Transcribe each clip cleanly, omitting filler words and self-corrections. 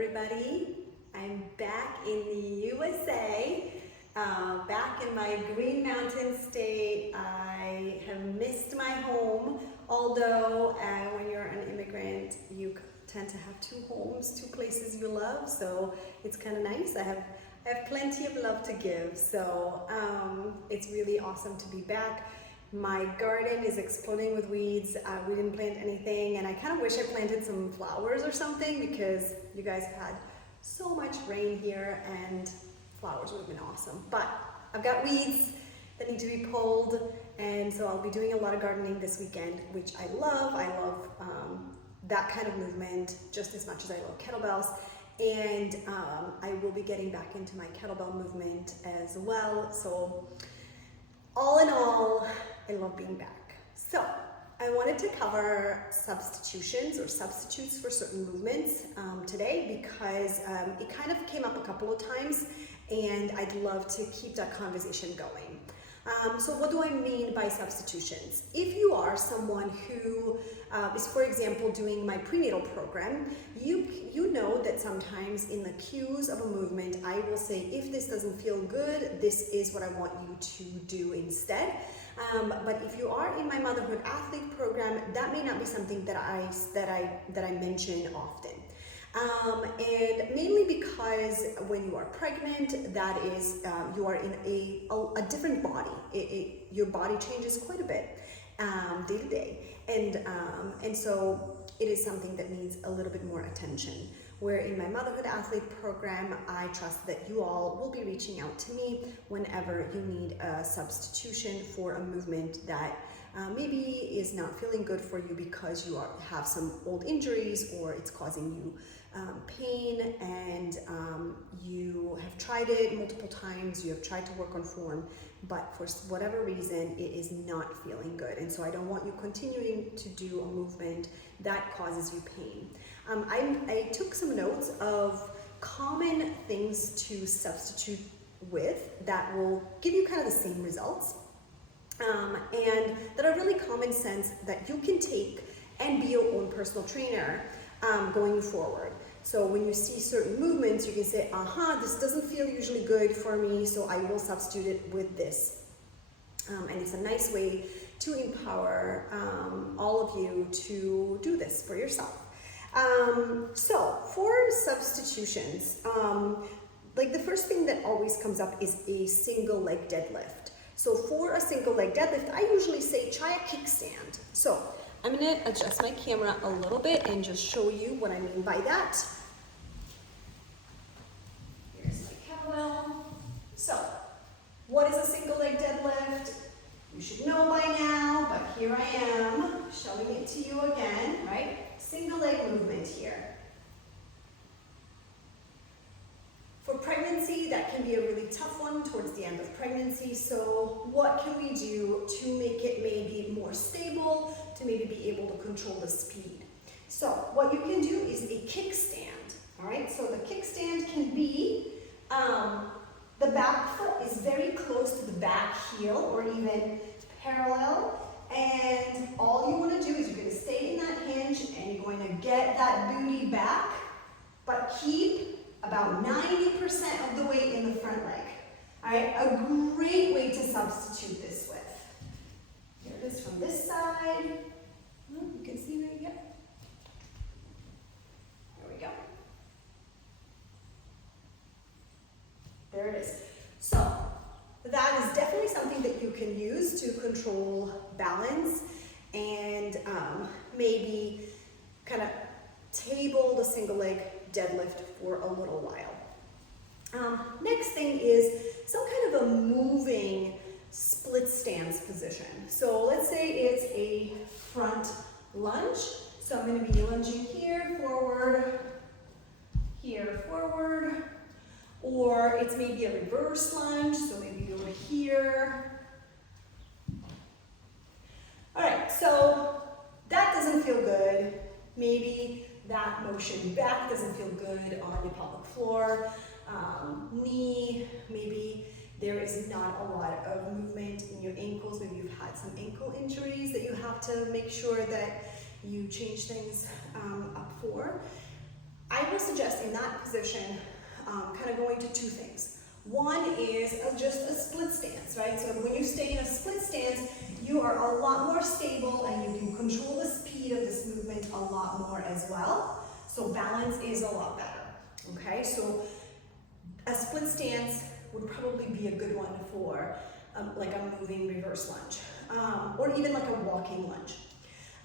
everybody. I'm back in the USA, back in my Green Mountain state. I have missed my home, although when you're an immigrant, you tend to have two homes, two places you love, so it's kind of nice. I have plenty of love to give, so it's really awesome to be back. My garden is exploding with weeds. We didn't plant anything, and I kind of wish I planted some flowers or something because you guys had so much rain here and flowers would have been awesome. But I've got weeds that need to be pulled, and so I'll be doing a lot of gardening this weekend, which I love. I love that kind of movement just as much as I love kettlebells. And I will be getting back into my kettlebell movement as well. So all in all, I love being back. So I wanted to cover substitutions or substitutes for certain movements today because it kind of came up a couple of times and I'd love to keep that conversation going. So what do I mean by substitutions? If you are someone who is, for example, doing my prenatal program, you know that sometimes in the cues of a movement, I will say, if this doesn't feel good, this is what I want you to do instead. But if you are in my motherhood athlete program, that may not be something that I mention often. And mainly because when you are pregnant, that is, you are in a different body. Your body changes quite a bit day to day. And so it is something that needs a little bit more attention. Where in my motherhood athlete program, I trust that you all will be reaching out to me whenever you need a substitution for a movement that maybe is not feeling good for you because you have some old injuries or it's causing you pain, and you have tried it multiple times, you have tried to work on form, but for whatever reason it is not feeling good, and so I don't want you continuing to do a movement that causes you pain. I took some notes of common things to substitute with that will give you kind of the same results, and that are really common sense that you can take and be your own personal trainer going forward. So when you see certain movements, you can say, this doesn't feel usually good for me, so I will substitute it with this. And it's a nice way to empower all of you to do this for yourself. So for substitutions, like the first thing that always comes up is a single leg deadlift. So for a single leg deadlift, I usually say try a kickstand. So I'm going to adjust my camera a little bit and just show you what I mean by that. Here's my kettlebell. So, what is a single leg deadlift? You should know by now, but here I am showing it to you again, right? Single leg movement here. For pregnancy, that can be a really tough one towards the end of pregnancy. So what can we do to make it maybe more stable, to maybe be able to control the speed? So what you can do is a kickstand, all right? So the kickstand can be, the back foot is very close to the back heel or even parallel. And all you want to do is you're going to stay in that hinge and you're going to get that booty back, but keep about 90% of the weight in the front leg. All right, a great way to substitute this with. Here it is from this side. You can see that, yep. There we go. There it is. So that is definitely something that you can use to control balance and maybe kind of table the single leg deadlift for a little while. Next thing is some kind of a moving split stance position. So let's say it's a front lunge. So I'm going to be lunging here, forward, or it's maybe a reverse lunge. So maybe over here. All right, so that doesn't feel good. Maybe that motion back doesn't feel good on your pelvic floor, knee, maybe there is not a lot of movement in your ankles. Maybe you've had some ankle injuries that you have to make sure that you change things up for. I will suggest in that position, kind of go into two things. One is just a split stance, right? So when you stay in a split stance, you are a lot more stable and you can control the speed of this movement a lot more as well. So balance is a lot better, okay? So a split stance would probably be a good one for like a moving reverse lunge, or even like a walking lunge.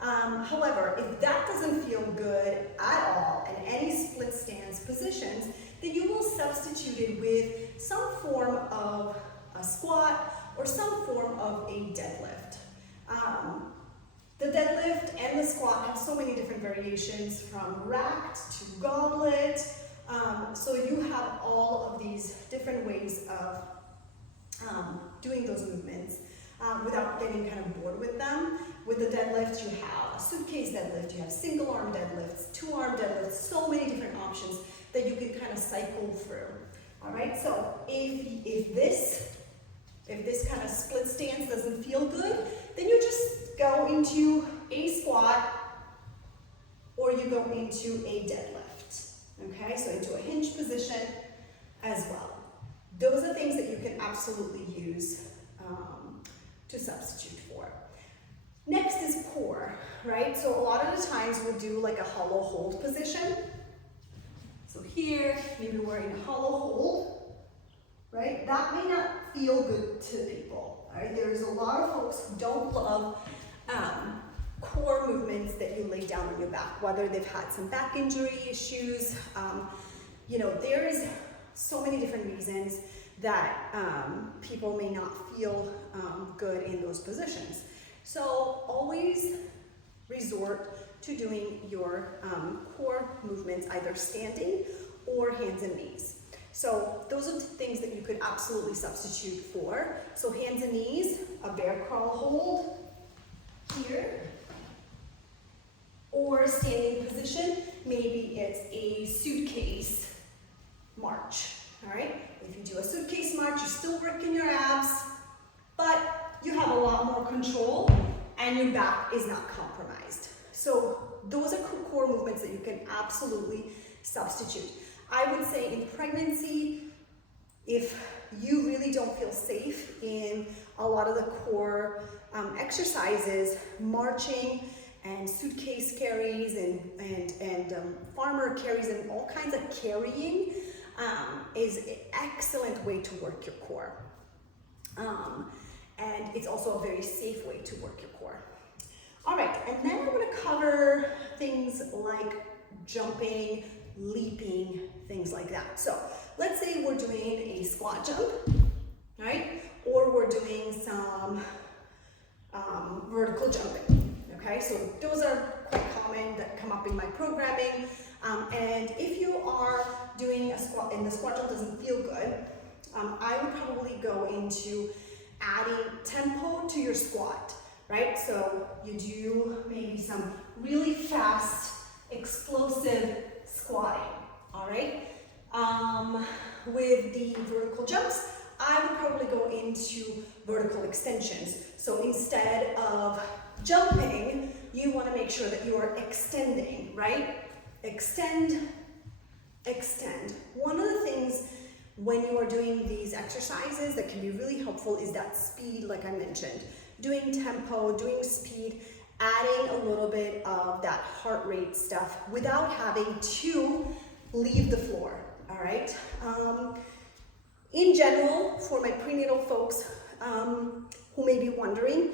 However, if that doesn't feel good at all in any split stance positions, then you will substitute it with some form of a squat or some form of a deadlift. The deadlift and the squat have so many different variations, from racked to goblet. So you have all of these different ways of doing those movements without getting kind of bored with them. With the deadlift, you have a suitcase deadlift, you have single arm deadlifts, two arm deadlifts, so many different options that you can kind of cycle through. All right, so if this kind of split stance doesn't feel good, then you just go into a squat or you go into a deadlift. Okay, so into a hinge position as well. Those are things that you can absolutely use to substitute for. Next is core, right? So a lot of the times we'll do like a hollow hold position. So here, maybe we're in a hollow hold, right? That may not feel good to people, right? There's a lot of folks who don't love core movements that you lay down on your back, whether they've had some back injury issues. You know, there's so many different reasons that people may not feel good in those positions. So always resort to doing your core movements either standing or hands and knees. So those are the things that you could absolutely substitute for. So hands and knees, a bear crawl hold here, or standing position, maybe it's a suitcase march, all right? If you do a suitcase march, you're still working your abs, but you have a lot more control and your back is not compromised. So those are core movements that you can absolutely substitute. I would say in pregnancy, if you really don't feel safe in a lot of the core exercises, marching and suitcase carries and farmer carries and all kinds of carrying is an excellent way to work your core. And it's also a very safe way to work your core. All right, and then I'm going to cover things like jumping, leaping, things like that. So let's say we're doing a squat jump, right? Or we're doing some vertical jumping, okay? So those are quite common that come up in my programming. And if you are doing a squat and the squat jump doesn't feel good, I would probably go into adding tempo to your squat, right? So you do maybe some really fast, explosive squatting, all right? With the vertical jumps, I would probably go into vertical extensions. So instead of jumping, you want to make sure that you are extending, right? Extend, extend. One of the things when you are doing these exercises that can be really helpful is that speed, like I mentioned. Doing tempo, doing speed, adding a little bit of that heart rate stuff without having to leave the floor, all right? In general, for my prenatal folks who may be wondering,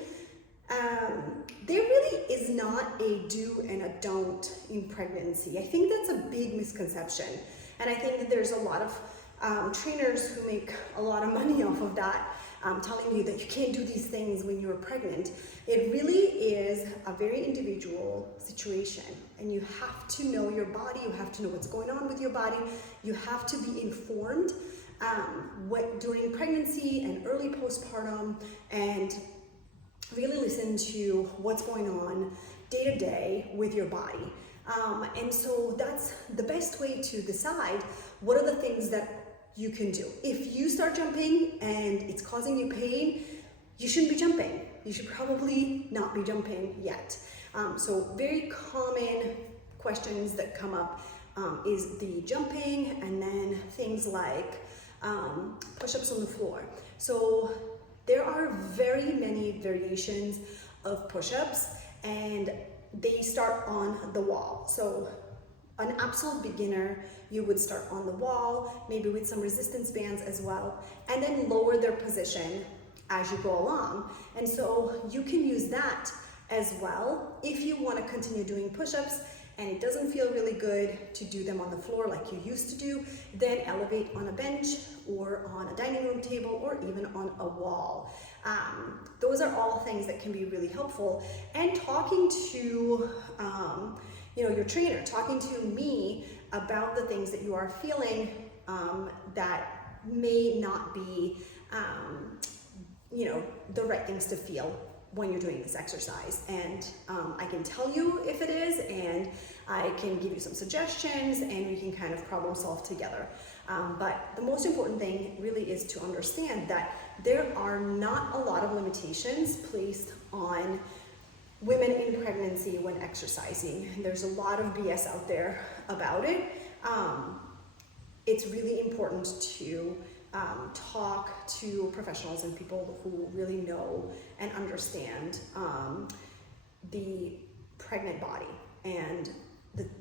there really is not a do and a don't in pregnancy. I think that's a big misconception. And I think that there's a lot of trainers who make a lot of money off of that, telling you that you can't do these things when you're pregnant. It really is a very individual situation, and you have to know your body, you have to know what's going on with your body, you have to be informed during pregnancy and early postpartum, and really listen to what's going on day to day with your body. And so that's the best way to decide what are the things that you can do. If you start jumping and it's causing you pain, you shouldn't be jumping. You should probably not be jumping yet. So very common questions that come up is the jumping, and then things like push-ups on the floor. So there are very many variations of push-ups, and they start on the wall. So an absolute beginner, you would start on the wall, maybe with some resistance bands as well, and then lower their position as you go along. And so you can use that as well if you want to continue doing push-ups and it doesn't feel really good to do them on the floor like you used to do, then elevate on a bench or on a dining room table or even on a wall. Those are all things that can be really helpful. And talking to your trainer, talking to me about the things that you are feeling that may not be the right things to feel when you're doing this exercise. And I can tell you if it is, and I can give you some suggestions, and we can kind of problem solve together. But the most important thing really is to understand that there are not a lot of limitations placed on women in pregnancy when exercising. There's a lot of BS out there about it. It's really important to talk to professionals and people who really know and understand the pregnant body and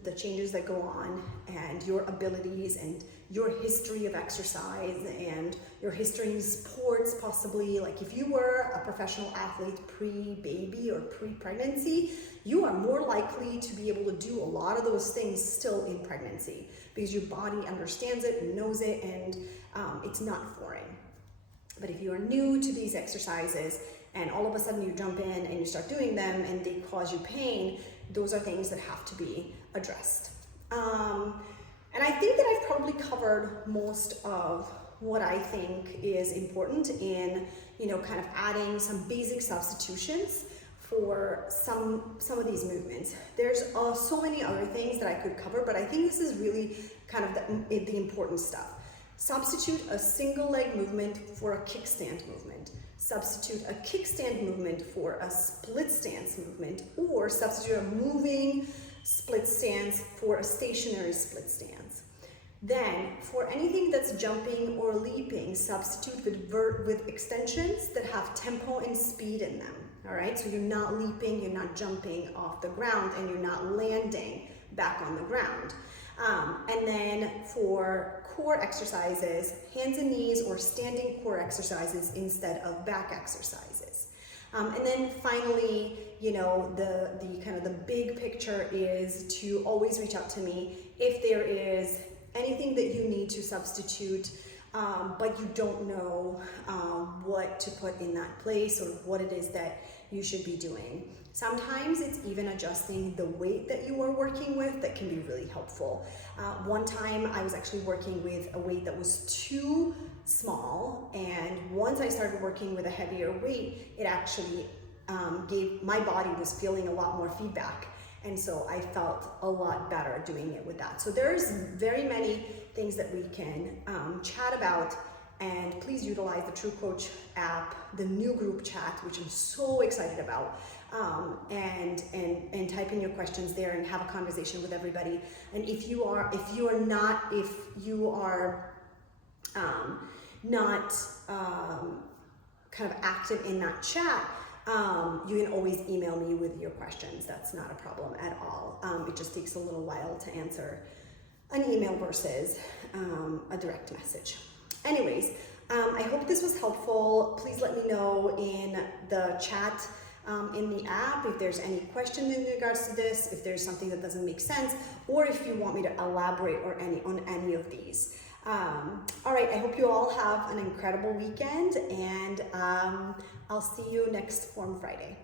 the changes that go on, and your abilities and your history of exercise and your history in sports, possibly. Like if you were a professional athlete pre-baby or pre-pregnancy, you are more likely to be able to do a lot of those things still in pregnancy because your body understands it and knows it, and it's not foreign. But if you are new to these exercises and all of a sudden you jump in and you start doing them and they cause you pain, those are things that have to be addressed. And I think that I've probably covered most of what I think is important in, kind of adding some basic substitutions for some of these movements. There's so many other things that I could cover, but I think this is really kind of the important stuff. Substitute a single leg movement for a kickstand movement. Substitute a kickstand movement for a split stance movement, or substitute a moving split stance for a stationary split stance. Then, for anything that's jumping or leaping, substitute with extensions that have tempo and speed in them. All right, so you're not leaping, you're not jumping off the ground, and you're not landing back on the ground. And then for core exercises, hands and knees or standing core exercises instead of back exercises. And then finally, the kind of the big picture is to always reach out to me if there is anything that you need to substitute, but you don't know what to put in that place or what it is that you should be doing. Sometimes it's even adjusting the weight that you are working with that can be really helpful. One time I was actually working with a weight that was too small, and once I started working with a heavier weight, it actually my body was feeling a lot more feedback. And so I felt a lot better doing it with that. So there's very many things that we can chat about, and please utilize the True Coach app, the new group chat, which I'm so excited about, and type in your questions there and have a conversation with everybody. And if you are not kind of active in that chat, you can always email me with your questions. That's not a problem at all. It just takes a little while to answer an email versus a direct message. Anyways, I hope this was helpful. Please let me know in the chat in the app if there's any question in regards to this, if there's something that doesn't make sense, or if you want me to elaborate on any of these. All right, I hope you all have an incredible weekend, and I'll see you next Form Friday.